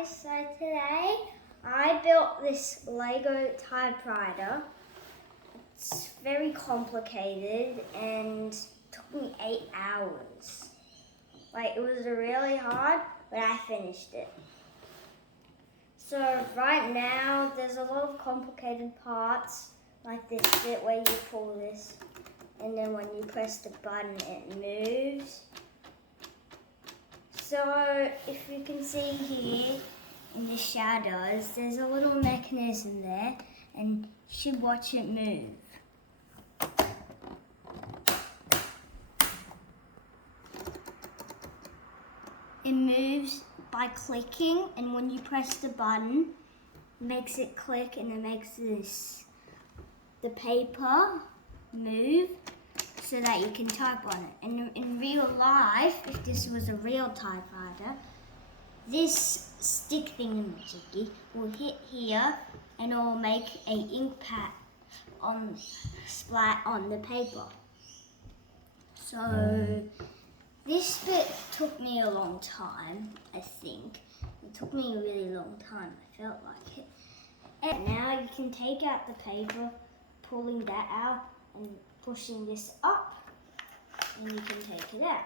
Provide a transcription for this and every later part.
guys, so today I built this Lego typewriter. It's very complicated and took me 8 hours. Like, it was really hard, but I finished it. So right now there's a lot of complicated parts, like this bit where you pull this and then when you press the button it moves. So if you can see here in the shadows, there's a little mechanism there and you should watch it move. It moves by clicking, and when you press the button, it makes it click and it makes the paper move so that you can type on it. And in real life, if this was a real typewriter, this stick thingamajiggy will hit here and it will make a ink pad splat on the paper. So this bit took me a long time, I think. It took me a really long time, I felt like it. And now you can take out the paper, pulling that out and pushing this up, and you can take it out.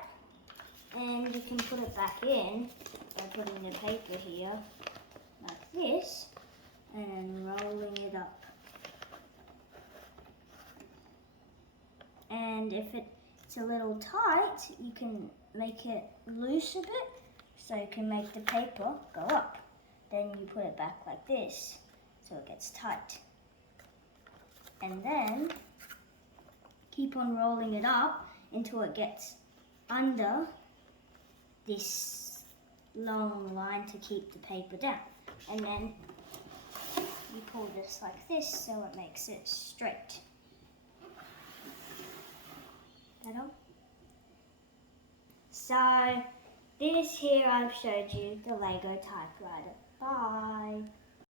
And you can put it back in by putting the paper here, like this, and rolling it up. And if it's a little tight, you can make it loose a bit, so you can make the paper go up. Then you put it back like this, so it gets tight. And then keep on rolling it up until it gets under this long line to keep the paper down. And then you pull this like this so it makes it straight. That all? So this here I've showed you the Lego typewriter. Bye.